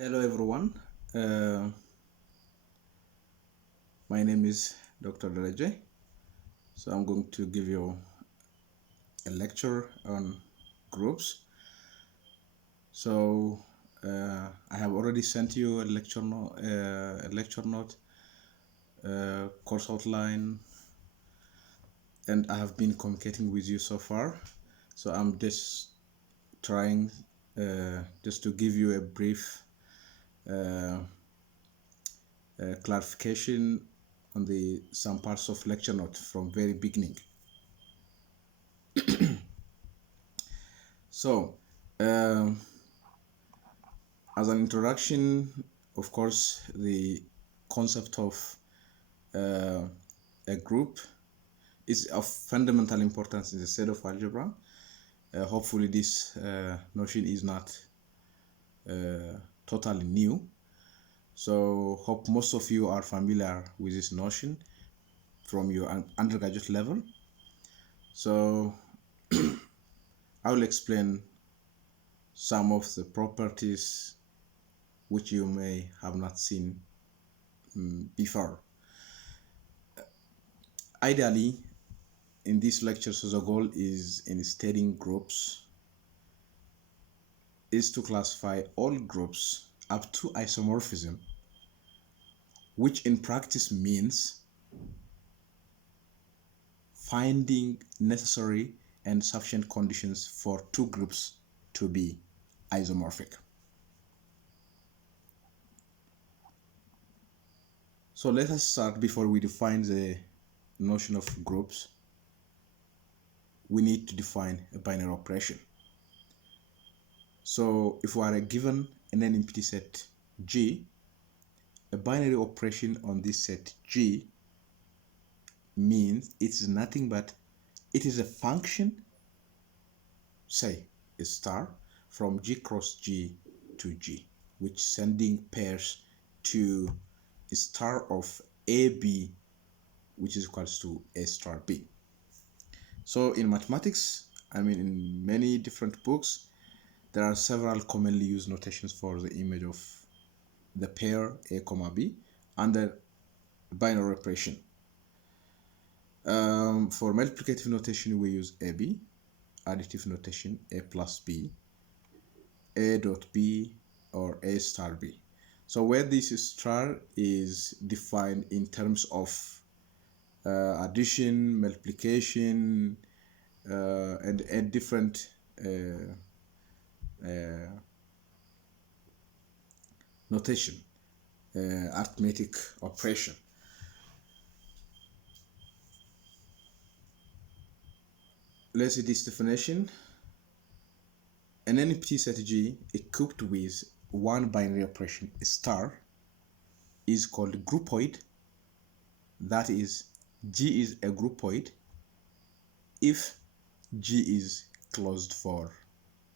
Hello everyone, uh, my name is Dr. Dereje. So I'm going to give you a lecture on groups. So I have already sent you a lecture note, course outline, and I have been communicating with you so far. So I'm just trying just to give you a brief uh, clarification on the some parts of lecture note from very beginning. So, um, as an introduction, of course, the concept of uh, a group is of fundamental importance in the study of algebra. Hopefully, this notion is not totally new. So, hope most of you are familiar with this notion from your undergraduate level. So, I will explain some of the properties which you may have not seen before. Ideally, in this lecture, so the goal is in studying groups is to classify all groups up to isomorphism, which in practice means finding necessary and sufficient conditions for two groups to be isomorphic. So let us start. Before we define the notion of groups, we need to define a binary operation. So if we are given an empty set G, a binary operation on this set G means it's nothing but it is a function, say a star, from G cross G to G, which sending pairs to a star of AB, which is equals to A star B. So in mathematics, I mean in many different books, there are several commonly used notations for the image of the pair A comma B under binary operation. For multiplicative notation, we use AB, additive notation A plus B, A dot B, or A star B. So where this star is defined in terms of addition, multiplication, and different notation, arithmetic operation. Let's see this definition. An empty set G equipped with one binary operation star is called groupoid. That is, G is a groupoid if G is closed for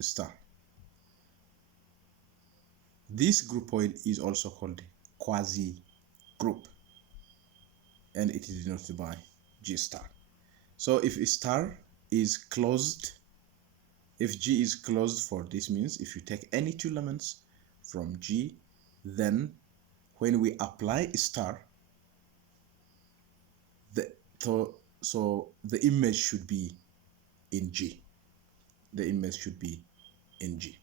star. This groupoid is also called quasi-group, and it is denoted by G star. So if a star is closed, if G is closed for this means if you take any two elements from G, then when we apply a star, so the image should be in G. The image should be in G.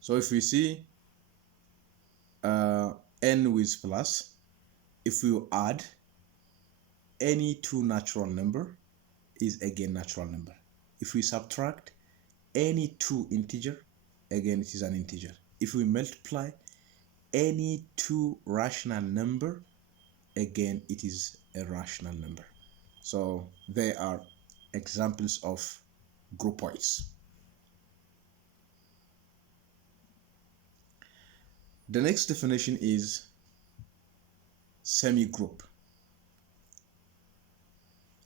So if we see n with plus, if we add any two natural number is again natural number. If we subtract any two integer, again it is an integer. If we multiply any two rational number, again it is a rational number. So they are examples of groupoids. The next definition is semi-group.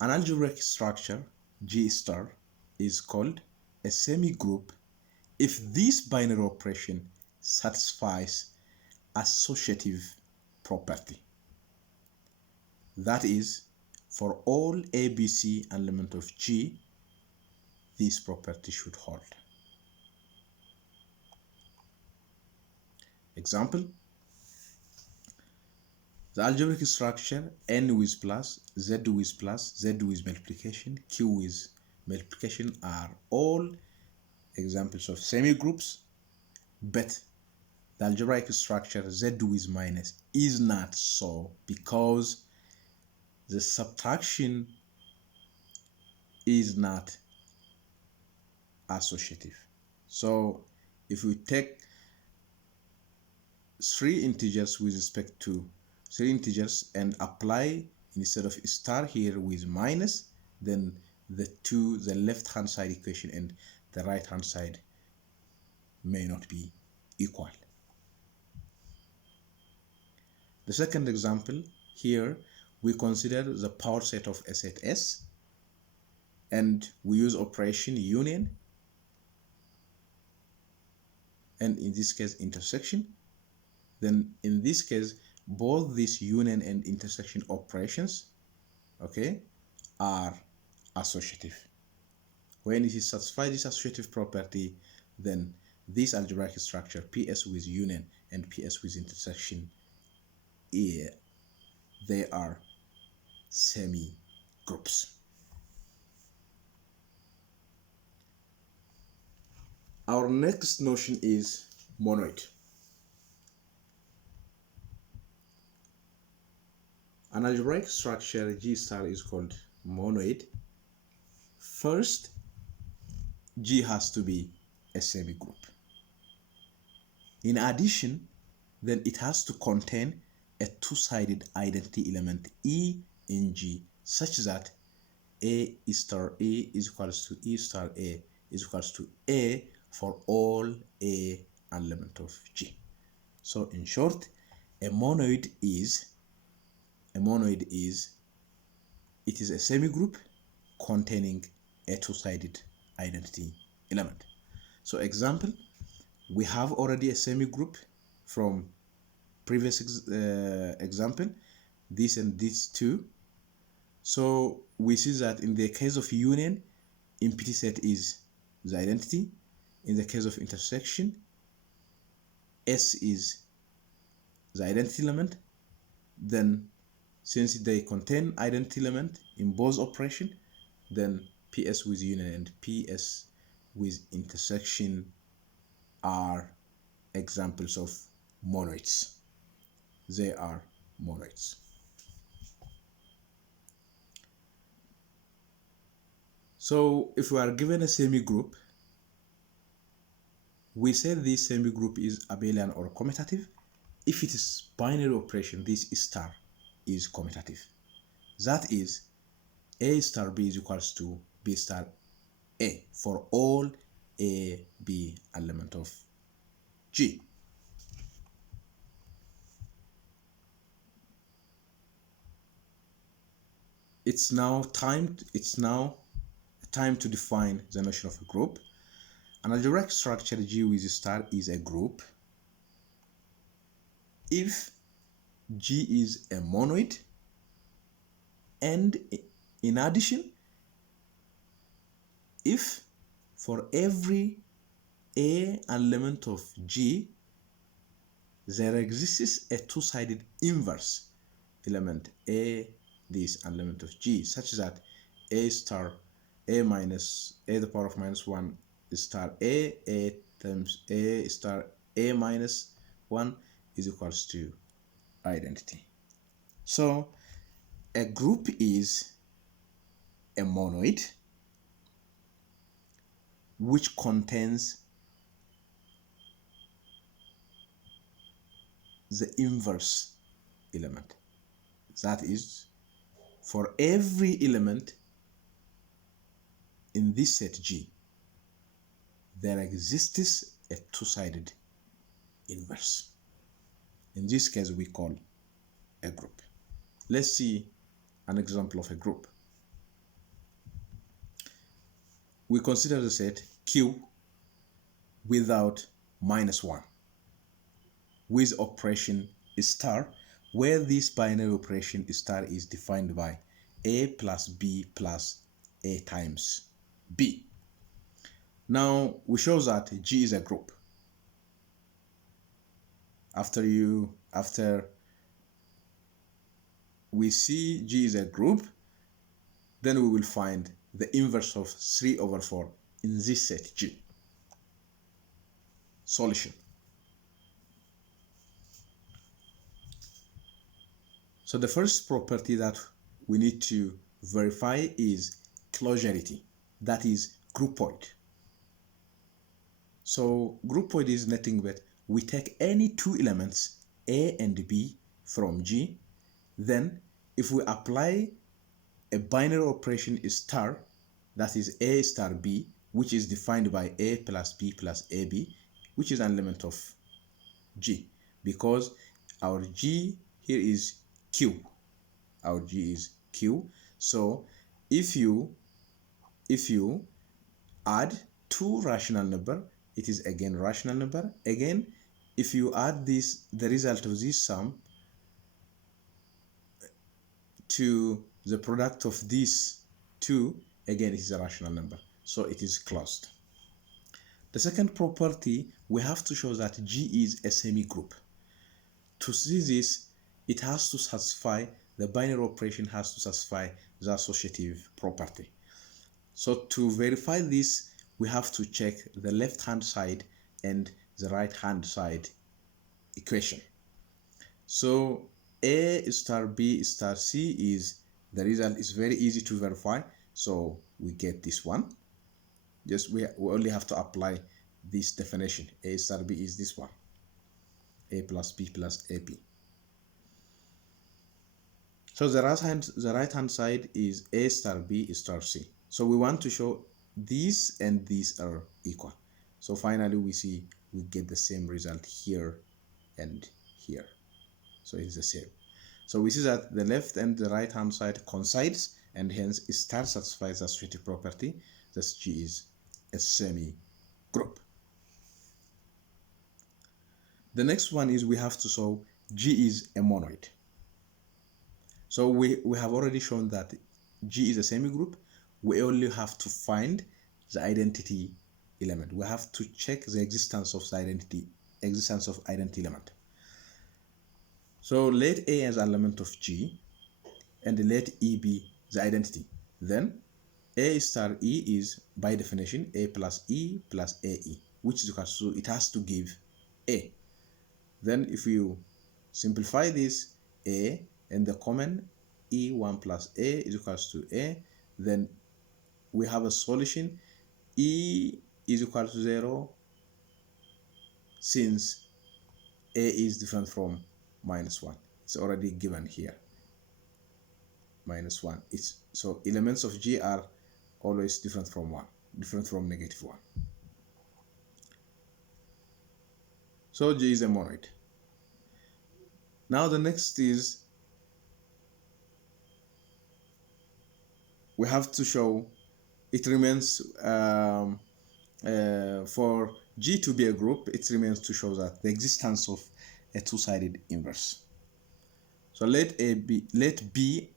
An algebraic structure G star is called a semi-group if this binary operation satisfies associative property. That is, for all ABC element of G, this property should hold. Example, the algebraic structure n with plus, z with plus, z with multiplication, q with multiplication are all examples of semigroups, but the algebraic structure z with minus is not so because the subtraction is not associative. So if we take three integers with respect to three integers and apply instead of star here with minus, then the left hand side equation and the right hand side may not be equal. The second example here, we consider the power set of a set S and we use operation union, and in this case intersection. Then in this case both these union and intersection operations, okay, are associative. When it is satisfied this associative property, then this algebraic structure PS with union and PS with intersection, they are semi-groups. Our next notion is monoid. An algebraic structure G star is called monoid. First, G has to be a semigroup. In addition, then it has to contain a two-sided identity element E in G such that A star A is equals to E star A is equals to A for all A element of G. So in short, a monoid is it is a semigroup containing a two-sided identity element. So example, we have already a semigroup from previous example, this and this two. So we see that in the case of union, empty set is the identity. In the case of intersection, S is the identity element. Then since they contain identity element in both operation, then PS with union and PS with intersection are examples of monoids. They are monoids. So if we are given a semigroup, we say this semigroup is abelian or commutative. If it is binary operation, this star is commutative. That is, A star B is equals to B star A for all A, B element of G. It's now time to define the notion of a group. An algebraic structure G with a star is a group if G is a monoid, and in addition, if for every A element of G there exists a two-sided inverse element A, this element of G, such that A star A minus A to the power of minus 1 star A times A star A minus 1 is equals to identity. So a group is a monoid which contains the inverse element. That is, for every element in this set G, there exists a two-sided inverse. In this case, we call a group. Let's see an example of a group. We consider the set Q without minus 1 with operation star, where this binary operation star is defined by A plus B plus A times B. Now we show that G is a group. after we see G is a group, then we will find the inverse of 3 over 4 in this set G. Solution. So the first property that we need to verify is closure. That is groupoid. So groupoid is nothing but we take any two elements A and B from G, then if we apply a binary operation is star, that is A star B, which is defined by A plus B plus AB, which is an element of G, because our G here is Q. Our G is Q. So if you add two rational number, it is again rational number. Again, if you add this, the result of this sum to the product of these two, again it is a rational number, so it is closed. The second property, we have to show that G is a semi-group. To see this, it has to satisfy, the binary operation has to satisfy the associative property. So to verify this, we have to check the left hand side and the right hand side equation. So A star B star C is, the result is very easy to verify, so we get this one. Just we only have to apply this definition. A star B is this one, A plus B plus AB. So the right hand side is A star B star C. So we want to show these and these are equal. So finally we get the same result here and here. So it's the same. So we see that the left and the right hand side coincides, and hence star satisfies the associative property. Thus G is a semi-group. The next one is we have to show G is a monoid. So we have already shown that G is a semi-group. We only have to find the identity element. We have to check the existence of the identity element. So let A as an element of G and let E be the identity. Then A star E is by definition A plus E plus AE, which is equal to, it has to give A. Then if you simplify this, A and the common E1 plus A is equals to A, then we have a solution. E is equal to 0 since A is different from -1. It's already given here. -1. So elements of G are always different from 1, different from -1. So G is a monoid. Now the next is we have to show it remains for G to be a group, it remains to show that the existence of a two-sided inverse. So let B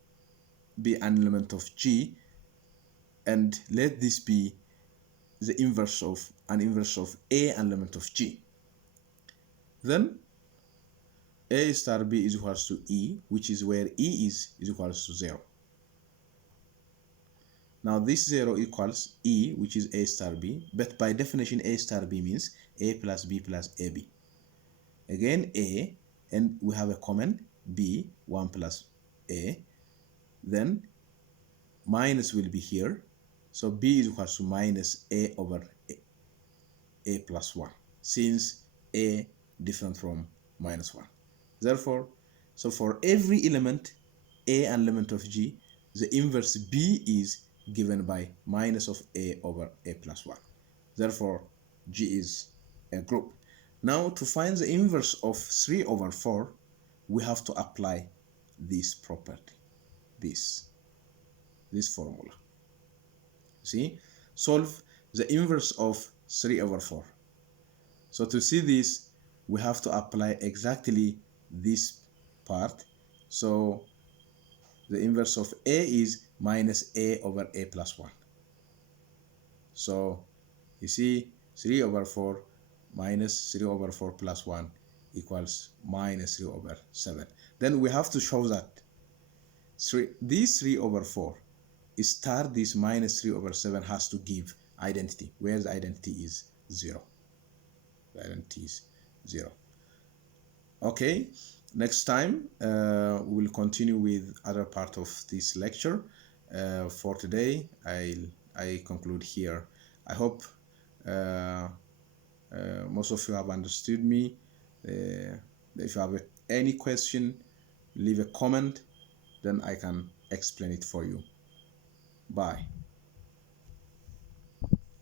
be an element of G, and let this be the inverse of an A, an element of G. Then A star B is equals to E, which is where E is equals to 0. Now this 0 equals E, which is A star B, but by definition A star B means A plus B plus AB. Again A, and we have a common B, 1 plus A, then minus will be here, so B is equals to minus A over A plus 1, since A different from -1. Therefore, so for every element, A an element of G, the inverse B is given by minus of A over A plus 1. Therefore, G is a group. Now, to find the inverse of 3 over 4, we have to apply this property, this formula. See, solve the inverse of 3 over 4. So to see this, we have to apply exactly this part. So the inverse of A is minus A over A plus 1. So you see 3 over 4 minus 3 over 4 plus 1 equals minus 3 over 7. Then we have to show that this 3 over 4 star this minus 3 over 7 has to give identity, where the identity is 0. The identity is 0. Okay, next time we'll continue with other part of this lecture. For today, I conclude here. I hope most of you have understood me. If you have any question, leave a comment, then I can explain it for you. Bye.